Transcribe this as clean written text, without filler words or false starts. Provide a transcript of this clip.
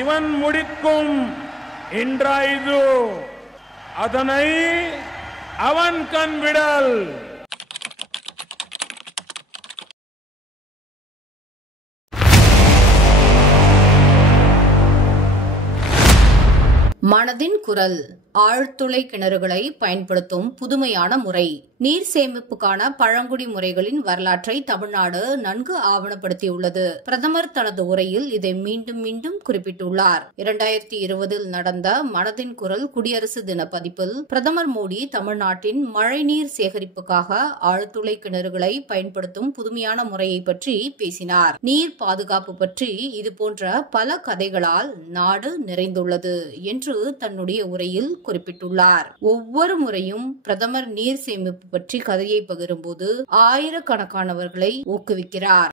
இவன் முடிக்கும் இன்றாயுது அதனை அவன் கண் விடல். மனதின் குரல். ஆழ்துளை கிணறுகளை பயன்படுத்தும் புதுமையான முறை. நீர் சேமிப்புக்கான பழங்குடி முறைகளின் வரலாற்றை தமிழ்நாடு நன்கு ஆவணப்படுத்தியுள்ளது. பிரதமர் தனது உரையில் இதை மீண்டும் மீண்டும் குறிப்பிட்டுள்ளார். 2020 நடந்த மனதின் குரல் குடியரசு தின பதிப்பில் பிரதமர் மோடி தமிழ்நாட்டின் மழைநீர் சேகரிப்புக்காக ஆழ்துளை கிணறுகளை பயன்படுத்தும் புதுமையான முறையை பற்றி பேசினார். நீர் பாதுகாப்பு பற்றி இதுபோன்ற பல கதைகளால் நாடு நிறைந்துள்ளது என்று தன்னுடைய உரையில் குறிப்பிட்டுள்ளார். ஒவ்வொரு முறையும் பிரதமர் நீர் சேமிப்பு பற்றி கதையை பகிரும்போது ஆயிரக்கணக்கானவர்களை ஊக்குவிக்கிறார்.